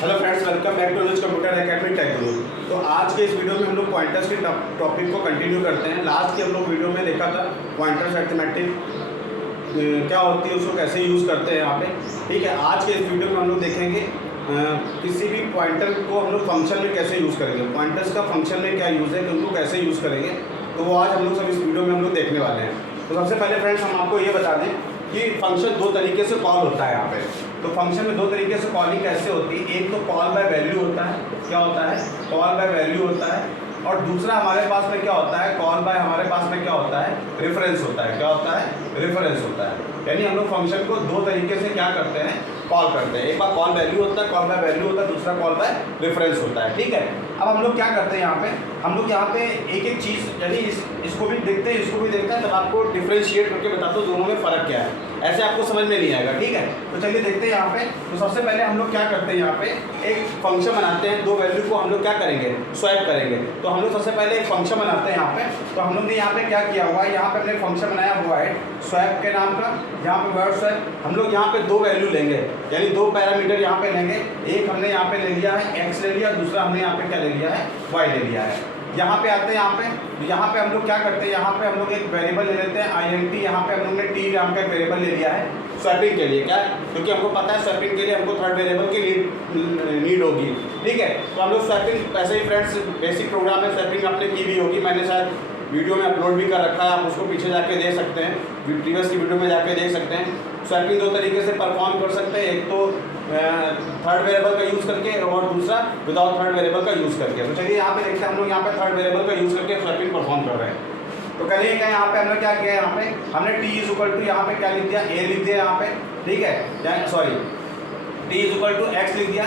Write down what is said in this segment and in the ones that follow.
Hello friends, welcome back to Anuj computer academy tech guru. तो आज के इस वीडियो में हम लोग पॉइंटर्स के टॉपिक को कंटिन्यू करते हैं। लास्ट के हम लोग वीडियो में देखा था पॉइंटर्स अरिथमेटिक क्या होती है, उसको कैसे यूज़ करते हैं यहाँ पे। ठीक है, आज के इस वीडियो में हम लोग देखेंगे किसी भी पॉइंटर को हम लोग फंक्शन में कैसे यूज़ करेंगे, पॉइंटर्स का फंक्शन में क्या यूज़ है कि उनको कैसे यूज़ करेंगे। तो वो आज हम लोग सब इस वीडियो में हम लोग देखने वाले हैं। तो सबसे पहले फ्रेंड्स हम आपको ये बता दें कि फंक्शन दो तरीके से कॉल होता है यहाँ पे। तो फंक्शन में दो तरीके से कॉलिंग कैसे होती है, एक तो कॉल बाय वैल्यू होता है। क्या होता है? कॉल बाय वैल्यू होता है। और दूसरा हमारे पास में क्या होता है, कॉल बाय हमारे पास में क्या होता है, रेफरेंस होता है। क्या होता है? रेफरेंस होता है। यानी हम लोग फंक्शन को दो तरीके से क्या करते हैं, कॉल करते हैं। एक बार कॉल वैल्यू होता है, कॉल बाय वैल्यू होता है, दूसरा कॉल बाय रेफरेंस होता है। ठीक है, अब हम लोग क्या करते हैं यहाँ पे, हम लोग यहाँ पे एक एक चीज़ यानी इसको भी देखते हैं, इसको भी देखते हैं, तब आपको डिफ्रेंशिएट करके बताता हूँ दोनों में फ़र्क क्या है। ऐसे आपको समझ में नहीं आएगा। ठीक है, तो चलिए देखते हैं यहाँ पे। तो सबसे पहले हम लोग क्या करते हैं, यहाँ पे एक फंक्शन बनाते हैं। दो वैल्यू को हम लोग क्या करेंगे, स्वैप करेंगे। तो हम लोग सबसे पहले एक फंक्शन बनाते हैं यहाँ पे। तो हम लोग ने यहाँ पे क्या किया हुआ है, यहाँ पे हमने फंक्शन बनाया हुआ है स्वैप के नाम का। यहाँ पे वर्ड स्वैप हम लोग यहाँ पे दो वैल्यू लेंगे, यानी दो पैरामीटर यहाँ पे लेंगे। एक हमने यहाँ पे ले लिया है एक्स ले लिया, दूसरा हमने यहाँ पे क्या ले लिया है, वाई ले लिया है। यहाँ पे आते हैं, यहाँ पे हम लोग क्या करते हैं, यहाँ पे हम लोग एक वेरिएबल ले लेते हैं int। यहाँ पे हम लोग ने टी नाम का एक वेरिएबल ले लिया है स्वैपिंग के लिए। क्या? क्योंकि हमको पता है स्वैपिंग के लिए हमको थर्ड वेरिएबल की नीड होगी। ठीक है, तो हम लोग स्वैपिंग ऐसे ही फ्रेंड्स बेसिक प्रोग्राम में स्वैपिंग आपने की भी होगी, मैंने शायद वीडियो में अपलोड भी कर रखा है, आप उसको पीछे जाके देख सकते हैं, प्रीवियस की वीडियो में जाके देख सकते हैं। स्वैपिंग दो तरीके से परफॉर्म कर सकते हैं, एक तो थर्ड वेरिएबल का यूज़ करके और दूसरा विदाउट थर्ड वेरिएबल का यूज़ करके। तो चलिए यहाँ पे देखते हैं हम लोग यहाँ पे थर्ड वेरिएबल का यूज़ करके स्वैपिंग परफॉर्म कर रहे हैं। तो करिए क्या, यहाँ पे हमने क्या किया, यहाँ पे हमने टी इज इक्वल टू यहाँ पे क्या लिख दिया, ए लिख दिया यहाँ पे। ठीक है, sorry T is equal to X लिख दिया।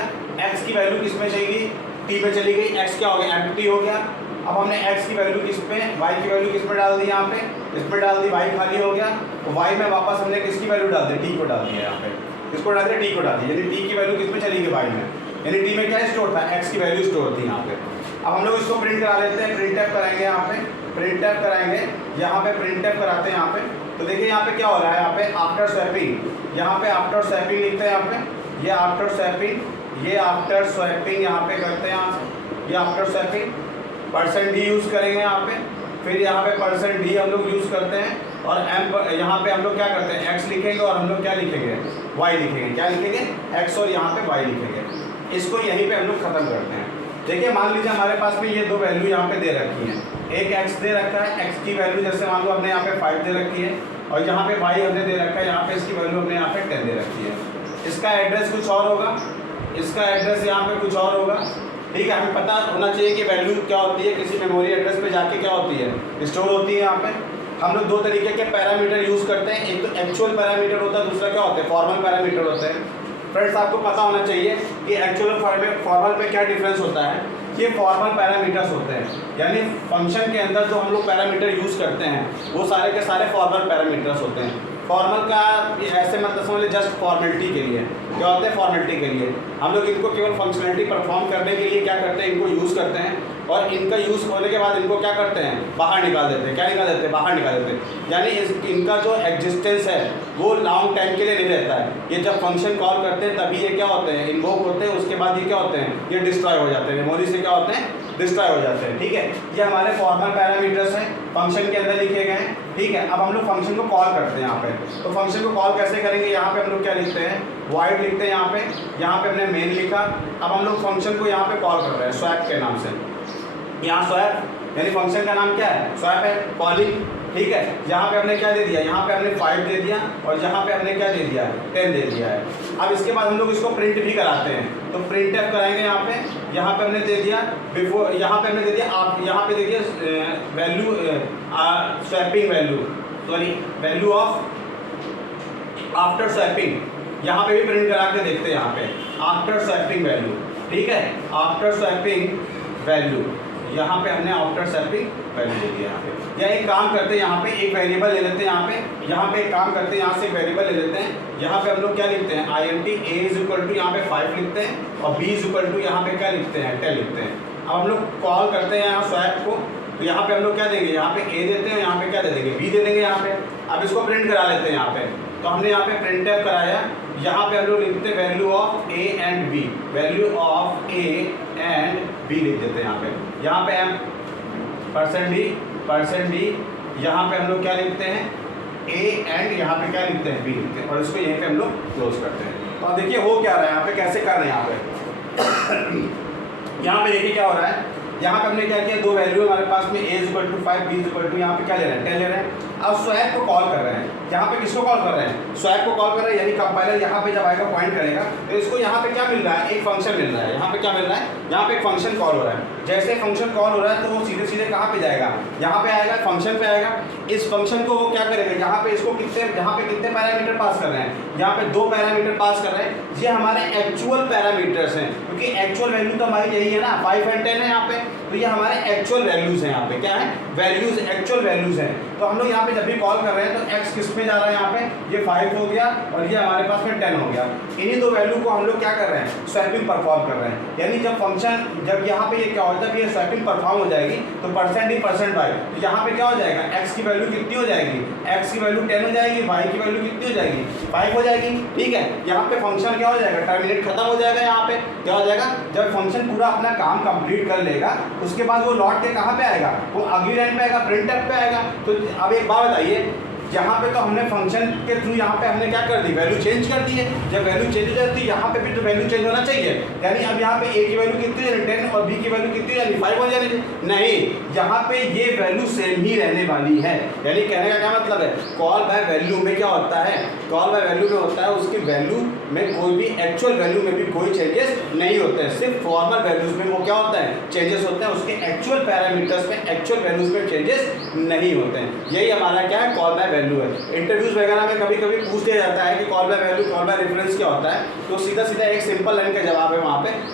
एक्स की वैल्यू किस में चाहिए, टी में चली गई, एक्स क्या हो गया, एम्प्टी हो गया। अब हमने x की वैल्यू किस में, y की वैल्यू किस में डाल दी, यहाँ पे इसमें डाल दी, y खाली हो गया। तो y में वापस हमने किसकी वैल्यू डाल दी, t को डाल दिया यहाँ पे, किसको डाल दिया, t को डाल दिया। यानी t की वैल्यू किस में चली गई, y में। यानी t में क्या स्टोर था, x की वैल्यू स्टोर थी यहाँ पे। अब हम लोग इसको प्रिंट करा लेते हैं, प्रिंट टैप कराएंगे यहाँ पे, प्रिंट टैप कराएंगे, यहाँ पे प्रिंट टैप कराते हैं यहाँ पे। तो देखिए यहाँ पे क्या हो रहा है, यहाँ पे आफ्टर स्वैपिंग, यहाँ पे आफ्टर स्वैपिंग लिखते हैं यहाँ पे, ये आफ्टर स्वैपिंग, ये आफ्टर स्वैपिंग यहाँ पे करते हैं, यहाँ ये आफ्टर स्वैपिंग %d यूज़ करेंगे यहाँ पे। फिर यहाँ पे %d हम लोग यूज़ करते हैं और m यहाँ पे हम लोग क्या करते हैं, x लिखेंगे और हम लोग क्या लिखेंगे, y लिखेंगे। क्या लिखेंगे, x और यहाँ पे y लिखेंगे। इसको यहीं पे हम लोग ख़त्म करते हैं। देखिए मान लीजिए हमारे पास में ये दो वैल्यू यहाँ पे दे रखी हैं, एक x दे रखा है, x की वैल्यू जैसे मान लो हमने यहाँ पे 5 दे रखी है, और यहाँ पे y हमने दे रखा है, यहाँ पे इसकी वैल्यू हमने यहाँ पे 10 दे रखी है। इसका एड्रेस कुछ और होगा, इसका एड्रेस यहाँ पे कुछ और होगा। ठीक है, हमें पता होना चाहिए कि वैल्यू क्या होती है, किसी मेमोरी एड्रेस पे जाके क्या होती है, स्टोर होती है। यहाँ पे हम लोग दो तरीके के पैरामीटर यूज़ करते हैं, एक तो एक्चुअल पैरामीटर होता है, दूसरा क्या होता है, फॉर्मल पैरामीटर होते हैं। फ्रेंड्स आपको पता होना चाहिए कि एक्चुअल फॉर्मल में क्या डिफरेंस होता है। ये फॉर्मल पैरामीटर्स होते हैं, यानी फंक्शन के अंदर जो हम लोग पैरामीटर यूज़ करते हैं वो सारे के सारे फॉर्मल पैरामीटर्स होते हैं। फॉर्मल का ऐसे मतलब समझ लीजिए जस्ट फॉर्मेलिटी के लिए, क्या होते हैं, फॉर्मेलिटी के लिए हम लोग इनको केवल फंक्शनलिटी परफॉर्म करने के लिए क्या करते हैं, इनको यूज़ करते हैं। और इनका यूज़ होने के बाद इनको क्या करते हैं, बाहर निकाल देते हैं। क्या निकाल देते हैं, बाहर निकाल देते हैं। यानी इनका जो एग्जिस्टेंस है वो लॉन्ग टाइम के लिए नहीं रहता है। ये जब फंक्शन कॉल करते हैं तभी ये क्या होते हैं, इन्वोक होते हैं, उसके बाद ये क्या होते हैं, ये डिस्ट्रॉय हो जाते हैं, मेमोरी से क्या होते हैं, डिस्ट्रॉय हो जाते हैं। ठीक है, ये हमारे फॉर्मल पैरामीटर्स हैं, फंक्शन के अंदर लिखे गए हैं। ठीक है, अब हम लोग फंक्शन को कॉल करते हैं यहाँ पे। तो फंक्शन को कॉल कैसे करेंगे, यहाँ पे हम लोग क्या लिखते हैं, वॉइड लिखते हैं यहाँ पे हमने मेन लिखा। अब हम लोग फंक्शन को यहाँ पे कॉल कर रहे हैं स्वैप के नाम से। यहाँ स्वैप यानी फंक्शन का नाम क्या है, स्वैप है, कॉलिंग। ठीक है, यहाँ पे हमने क्या दे दिया, यहाँ पे हमने 5 दे दिया और यहाँ पे हमने क्या दे दिया है, 10 दे दिया है। अब इसके बाद हम लोग इसको प्रिंट भी कराते हैं। तो प्रिंट टैप कराएंगे यहाँ पे हमने दे दिया बिफोर, यहाँ पे हमने दे दिया आप, यहाँ पे दे दिया value swapping value, sorry value of after swapping. यहाँ पे भी प्रिंट करा के देखते हैं, यहाँ पे आफ्टर स्वैपिंग वैल्यू। ठीक है, आफ्टर स्वैपिंग वैल्यू, यहाँ पे हमने आफ्टर स्वैपिंग वैल्यू दे दिया। यहाँ पे या एक काम करते हैं, यहाँ पे एक वेरिएबल ले लेते हैं, यहाँ पे एक काम करते हैं, यहाँ से एक वेरिएबल ले लेते हैं। यहाँ पे हम लोग क्या लिखते हैं, int a is equal to यहाँ पे 5 लिखते हैं और b इज इक्वल टू यहाँ पे क्या लिखते हैं, 10 लिखते हैं। अब हम लोग कॉल करते हैं यहाँ स्वैप को, तो यहाँ पे हम लोग क्या देंगे, यहाँ पे a देते हैं, यहाँ पे क्या दे देंगे, b दे देंगे यहाँ पे। अब इसको प्रिंट करा लेते हैं यहाँ पे। तो हमने यहाँ पे प्रिंट एफ कराया, यहाँ पे हम लोग लिखते हैं value of A and B, value of A and B लिख देते हैं यहाँ पे एम परसेंट डी, यहाँ पे हम लोग क्या लिखते हैं ए एंड यहाँ पे क्या लिखते हैं बी लिखते हैं, और इसको यहीं पे हम लोग क्लोज करते हैं। तो अब देखिए हो क्या रहा है यहाँ पे, कैसे कर रहे हैं यहाँ पे यहाँ पे देखिए क्या हो रहा है, यहाँ पे हमने क्या किया, दो वैल्यू हमारे पास में a = 5 b = यहाँ पे क्या ले रहे हैं 10 ले रहे हैं। अब स्वैप को कॉल कर रहे हैं, यहाँ पे किसको कॉल कर रहे हैं, स्वैप को कॉल कर रहे हैं, यानी कंपाइलर यहाँ पे जब आएगा पॉइंट करेगा तो इसको यहाँ पे क्या मिल रहा है, एक फंक्शन मिल रहा है, यहाँ पे क्या मिल रहा है, यहाँ पे एक फंक्शन कॉल हो रहा है। जैसे फंक्शन कॉल हो रहा है तो वो सीधे सीधे कहाँ पे जाएगा, यहाँ पे आएगा, फंक्शन पे आएगा। इस फंक्शन को वो क्या करेगा, यहाँ पे इसको यहाँ पे कितने पैरामीटर पास कर रहे हैं, यहाँ पे 2 पैरामीटर पास कर रहे हैं। ये हमारे एक्चुअल पैरामीटर्स हैं, क्योंकि एक्चुअल वैल्यू तो हमारी यही है ना, 5 और 10 है यहाँ पे, तो ये हमारे एक्चुअल वैल्यूज हैं, यहाँ पे क्या है, वैल्यूज, एक्चुअल वैल्यूज हैं। तो हम लोग यहाँ पे जब भी कॉल कर रहे हैं तो x किस में जा रहा है, यहाँ पे ये 5 हो गया और ये हमारे पास में 10 हो गया। इन्हीं दो वैल्यू को हम लोग क्या कर रहे हैं, स्वैपिंग परफॉर्म कर रहे हैं। यानी जब फंक्शन, जब यहाँ पे ये क्या होता है, ये स्वैपिंग परफॉर्म हो जाएगी तो %d%y, तो यहाँ पे क्या हो जाएगा, x की वैल्यू कितनी हो जाएगी, x की वैल्यू 10 हो जाएगी, y की वैल्यू कितनी हो जाएगी, 5 हो जाएगी। ठीक है, यहाँ पे फंक्शन क्या हो जाएगा, टर्मिनेट खत्म हो जाएगा। यहाँ पे क्या हो जाएगा, जब फंक्शन पूरा अपना काम कंप्लीट कर लेगा उसके बाद वो लौट के कहाँ पे आएगा, वो अगली लाइन पे आएगा, प्रिंट एफ पे आएगा। तो अब एक बात बताइए, यहाँ पे तो हमने फंक्शन के थ्रू यहाँ पे हमने क्या कर दी, वैल्यू चेंज कर दी है। जब वैल्यू चेंज हो जाती है यहाँ पे भी तो वैल्यू चेंज होना चाहिए। यानी अब यहाँ पे a की वैल्यू कितनी है 10 और b की वैल्यू कितनी है 5 हो जानी चाहिए, नहीं, यहाँ पे ये वैल्यू सेम ही रहने वाली है। यानी कहने का क्या मतलब है, कॉल बाय वैल्यू में क्या होता है, कॉल बाय वैल्यू में होता है उसकी वैल्यू में कोई भी एक्चुअल वैल्यू में भी कोई चेंजेस नहीं होते हैं, सिर्फ फॉर्मल वैल्यूज में वो क्या होता है, चेंजेस होते हैं, उसके एक्चुअल पैरामीटर्स में, एक्चुअल वैल्यूज में चेंजेस नहीं होते हैं। यही हमारा क्या है, कॉल बाय वैल्यू है। इंटरव्यूज वगैरह में कभी कभी पूछ दिया जाता है कि call by value, call by reference क्या होता है, तो सीधा सीधा एक सिंपल लाइन का जवाब है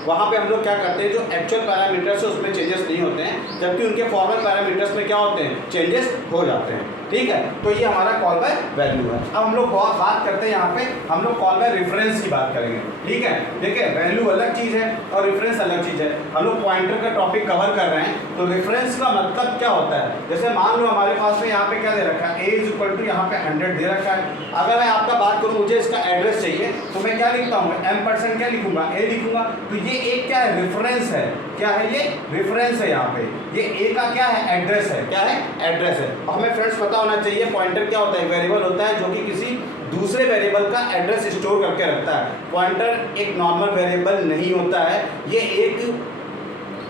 वहाँ पे हम लोग क्या करते हैं, जो एक्चुअल पैरामीटर्स है उसमें चेंजेस नहीं होते हैं, जबकि उनके फॉर्मल पैरामीटर्स में क्या होते हैं, चेंजेस हो जाते हैं। ठीक है, तो ये हमारा कॉल बाय वैल्यू है। अब हम लोग बात करते हैं, यहाँ पे हम लोग कॉल बाय रेफरेंस की बात करेंगे। ठीक है, देखिए वैल्यू अलग चीज़ है और रेफरेंस अलग चीज़ है। हम लोग पॉइंटर का टॉपिक कवर कर रहे हैं, तो रेफरेंस का मतलब क्या होता है, जैसे मान लो हमारे पास में यहाँ पे क्या दे रखा है, a = यहाँ पे 100 दे रखा है। अगर मैं आपका बात करूँ, मुझे इसका एड्रेस चाहिए तो मैं क्या लिखता हूँ, m% क्या लिखूंगा, a लिखूंगा। तो ये एक क्या है, रेफरेंस है, क्या है ये, रेफरेंस है। यहाँ पे ये a का क्या है, एड्रेस है, क्या है, एड्रेस है। हमें फ्रेंड्स पता होना चाहिए पॉइंटर क्या होता है, वेरिएबल होता है जो कि किसी दूसरे वेरिएबल का एड्रेस स्टोर करके रखता है। पॉइंटर एक नॉर्मल वेरिएबल नहीं होता है, ये एक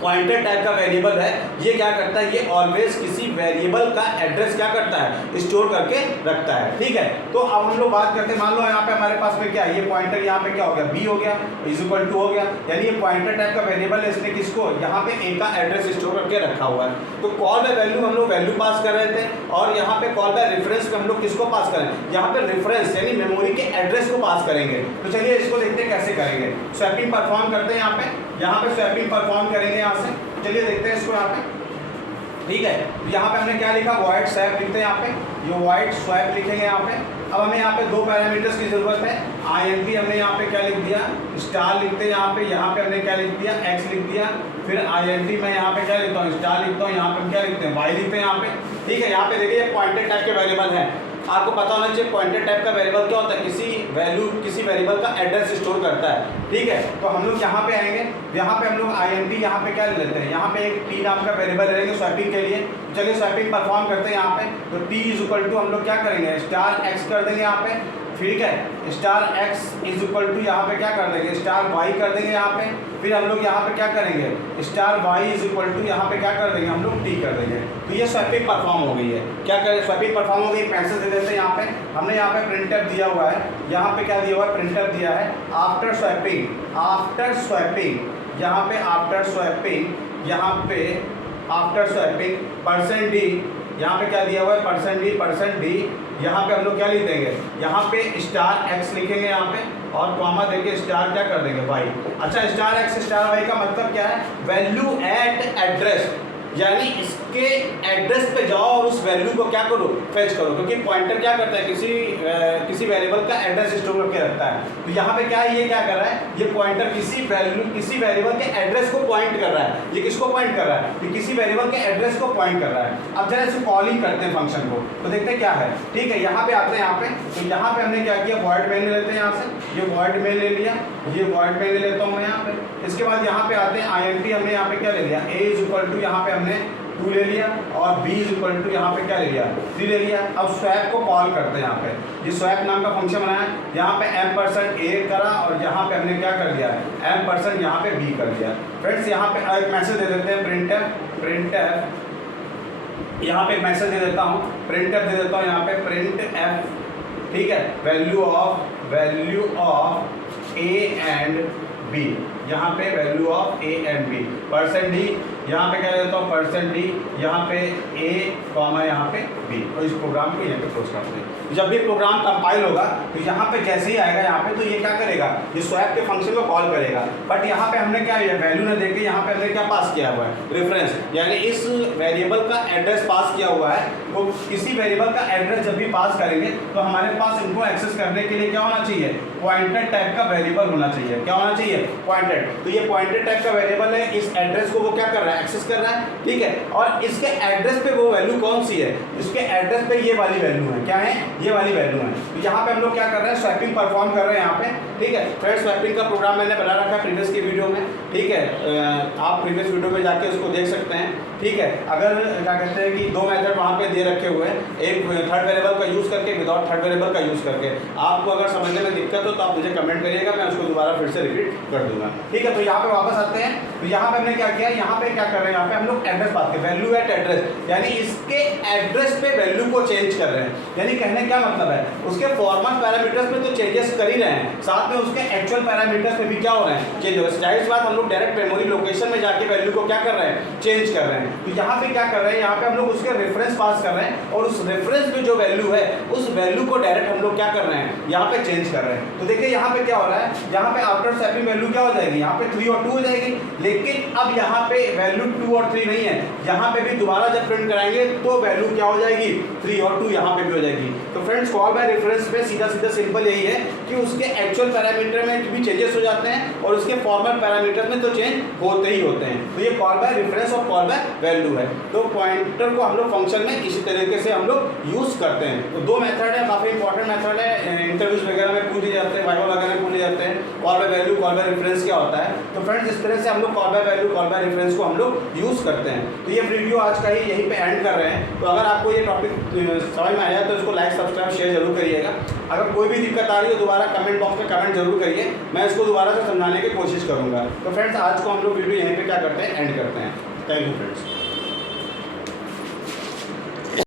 पॉइंटर टाइप का वेरिएबल है। ये क्या करता है, ये ऑलवेज किसी वेरिएबल का एड्रेस क्या करता है, स्टोर करके रखता है। ठीक है, तो अब हम लोग बात करते हैं, मान लो यहाँ पे हमारे पास में क्या है, ये पॉइंटर यहाँ पे क्या हो गया, b हो गया, = हो गया, यानी ये पॉइंटर टाइप का वेरिएबल है, इसने किसको, यहाँ पे a का एड्रेस स्टोर करके रखा हुआ है। तो कॉल बाय वैल्यू हम लोग वैल्यू पास कर रहे थे, और यहाँ पे कॉल बाय रेफरेंस पे हम लोग किसको पास करें, यहाँ पे रेफरेंस यानी मेमोरी के एड्रेस को पास करेंगे। तो चलिए इसको देखते हैं कैसे करेंगे। स्वैपिंग परफॉर्म करते हैं, यहाँ पे स्वैपिंग परफॉर्म करेंगे यहाँ से। चलिए देखते हैं इसको यहाँ पे। ठीक है, यहाँ पे हमने क्या लिखा, वॉइड स्वैप लिखते हैं यहाँ पे, ये वॉइड स्वैप लिखेंगे यहाँ पे। अब हमें यहाँ पे 2 पैरामीटर्स की जरूरत है, INT हमने यहाँ पे क्या लिख दिया, स्टार लिखते हैं यहाँ पे हमने क्या लिख दिया, x लिख दिया, फिर INT मैं यहाँ पे क्या लिखता हूँ, स्टार लिखता हूँ, यहाँ पे हम क्या लिखते हैं, y लिखते हैं यहाँ पे। ठीक है, यहाँ पे देखिए ये पॉइंटर टाइप के वेरिएबल है। आपको पता होना चाहिए पॉइंटर टाइप का वेरिएबल क्या होता है, किसी वेरिएबल का एड्रेस स्टोर करता है। ठीक है, तो हम लोग यहाँ पे आएंगे, यहाँ पे हम लोग INT यहाँ पे क्या ले लेते हैं, यहाँ पे एक t नाम का वेरिएबल लेंगे स्वैपिंग के लिए। चलिए स्वैपिंग परफॉर्म करते हैं यहाँ पे। तो t = हम लोग क्या करेंगे, $x कर देंगे यहाँ पे। ठीक है, $x = यहाँ पे क्या कर देंगे, $y कर देंगे यहाँ पे। फिर हम लोग यहाँ पे क्या करेंगे, $y = यहाँ पे क्या कर देंगे, हम लोग t कर देंगे। तो ये स्वैपिंग परफॉर्म हो गई है। क्या करें, स्वैपिंग परफॉर्म हो गई, पेंसिल दे देते हैं यहाँ पे। हमने यहाँ पे प्रिंटफ दिया हुआ है, यहाँ पे क्या दिया हुआ है, प्रिंटफ दिया है। आफ्टर स्वैपिंग, यहाँ पे आफ्टर स्वैपिंग %d, यहाँ पे क्या दिया हुआ है, %d। यहाँ पे हम लोग क्या लिख देंगे, यहाँ पे $x लिखेंगे यहाँ पे, और कॉमा देके स्टार क्या कर देंगे, y। अच्छा, $x $y का मतलब क्या है, वैल्यू एट एड्रेस। यानी इसके एड्रेस पे जाओ और उस वैल्यू को क्या करो, फेच करो, क्योंकि पॉइंटर क्या करता है, किसी वेरिएबल का एड्रेस स्टोर करके रखता है। तो यहाँ पे क्या है, ये क्या कर रहा है, ये पॉइंटर किसी वेरिएबल के एड्रेस को पॉइंट कर रहा है। ये किसको पॉइंट कर रहा है, ये किसी वेरिएबल के एड्रेस को पॉइंट कर रहा है। अब जरा इसे कॉलिंग करते हैं फंक्शन को, तो देखते हैं क्या है। ठीक है, यहाँ पे आते हैं, यहाँ पे तो यहाँ पे हमने क्या किया, वॉइड मेन ले लेते हैं। यहाँ से ये वॉइड मेन ले लिया, ये वॉइड मेन ले लेता हूँ मैं यहाँ पे। इसके बाद यहाँ पे आते हैं INT, हमने यहाँ पे क्या ले लिया, a इज इक्वल टू यहाँ पे हमने 2 ले लिया और b इज इक्वल टू यहाँ पे क्या ले लिया, 3 ले लिया। अब स्वैप को कॉल करते हैं। यहाँ पे ये स्वैप नाम का फंक्शन बनाया, यहाँ पे m% a करा और यहाँ पे हमने क्या कर दिया, m% यहाँ पे b कर दिया। फ्रेंड्स यहाँ पे एक मैसेज दे देते हैं, printf यहाँ पे एक मैसेज दे देता हूँ, printf दे देता हूँ यहाँ पे printf। ठीक है, value of a and b, यहाँ पे value of a and b, %d यहाँ पे क्या देता हूँ, %d यहाँ पे a कॉमा यहाँ पे b, और इस प्रोग्राम को यहाँ पे क्लोज करते हैं। जब भी प्रोग्राम कंपाइल होगा तो यहाँ पे जैसे ही आएगा यहाँ पे, तो ये क्या करेगा, ये स्वैप के फंक्शन को कॉल करेगा। बट यहाँ पे हमने क्या वैल्यू ना देके यहाँ पे हमने क्या पास किया हुआ है, रेफरेंस, यानी इस वेरिएबल का एड्रेस पास किया हुआ है। तो किसी वेरिएबल का एड्रेस जब भी पास करेंगे तो हमारे पास इनको एक्सेस करने के लिए क्या होना चाहिए, पॉइंटर टाइप का वेरिएबल होना चाहिए। क्या होना चाहिए, पॉइंटर। तो ये पॉइंटर टाइप का वेरिएबल है, इस एड्रेस को वो क्या कर रहा है, एक्सेस कर रहा है। ठीक है, और इसके एड्रेस पे वो वैल्यू कौन सी है, इसके एड्रेस पे ये वाली वैल्यू है। क्या है, ये वाली वैल्यू है। तो यहाँ पे हम लोग क्या कर रहे हैं, स्वैपिंग परफॉर्म कर रहे हैं यहाँ पे। ठीक है फ्रेंड्स, स्वैपिंग का प्रोग्राम मैंने बना रखा है प्रीवियस की वीडियो में। ठीक है, आप प्रीवियस वीडियो में जाके उसको देख सकते हैं। ठीक है, अगर क्या कहते हैं कि 2 मेथड वहाँ पे दे रखे हुए हैं, एक थर्ड वेरिएबल का यूज़ करके, विदाउट थर्ड वेरिएबल का यूज़ करके। आपको अगर समझने में दिक्कत हो तो आप मुझे कमेंट करिएगा, मैं उसको दोबारा फिर से रिपीट कर दूंगा। ठीक है, तो यहाँ पे वापस आते हैं। तो यहाँ पे हमने क्या किया, यहाँ पे क्या कर रहे हैं, यहाँ पे हम लोग एड्रेस बात करें, वैल्यू एट एड्रेस, यानी इसके एड्रेस पे वैल्यू को चेंज कर रहे हैं। यानी कहने क्या मतलब है, उसके फॉर्मल पैरामीटर्स में तो चेंजेस कर ही रहे हैं, साथ में उसके एक्चुअल पैरामीटर्स में भी क्या हो रहे हैं, चेंज हो रहे हैं। जाहिर सी बात, हम लोग डायरेक्ट मेमोरी लोकेशन में जाके वैल्यू को क्या कर रहे हैं, चेंज कर रहे हैं। तो यहाँ पे क्या कर रहे हैं, यहाँ पे हम लोग उसके रेफरेंस पास कर रहे हैं और उस रेफरेंस में जो वैल्यू है उस वैल्यू को डायरेक्ट हम लोग क्या कर रहे हैं, यहाँ पे चेंज कर रहे हैं। तो देखिए यहाँ पे क्या हो रहा है, यहाँ पे आफ्टर स्वैपिंग वैल्यू क्या हो जाएगी, यहाँ पे 3 और 2 हो जाएगी। लेकिन अब यहाँ पे वैल्यू 2 और 3 नहीं है, यहाँ पे भी दोबारा जब प्रिंट कराएंगे तो वैल्यू क्या हो जाएगी, 3 और 2 यहाँ पे भी हो जाएगी। तो फ्रेंड्स, कॉल बाय रेफरेंस पे सीधा सिंपल यही है कि उसके एक्चुअल पैरामीटर में भी चेंजेस हो जाते हैं और उसके फॉर्मल पैरामीटर में तो चेंज होते ही होते हैं। तो ये कॉल बाय रेफरेंस और कॉल बाय वैल्यू है। तो पॉइंटर को हम लोग फंक्शन में इसी तरीके से हम लोग यूज करते हैं। तो 2 मेथड है, काफी इंपॉर्टेंट मेथड है, इंटरव्यूज वगैरह में पूछे जाते हैं, वाइवा वगैरह में पूछे जाते हैं, call by value, call by reference क्या होता है। तो फ्रेंड्स, इस तरह से हम लोग call by value, call by reference को हम लोग यूज करते हैं। तो ये वीडियो आज का ही यहीं पे एंड कर रहे हैं। तो अगर आपको ये टॉपिक समझ में आया तो इसको लाइक, सब्सक्राइब, शेयर जरूर करिएगा। अगर कोई भी दिक्कत आ रही है तो दोबारा कमेंट बॉक्स में कमेंट जरूर करिए, मैं इसको दोबारा से समझाने की कोशिश करूंगा। तो फ्रेंड्स, आज को हम लोग वीडियो यहीं पे क्या करते हैं, एंड करते हैं। Thank you friends.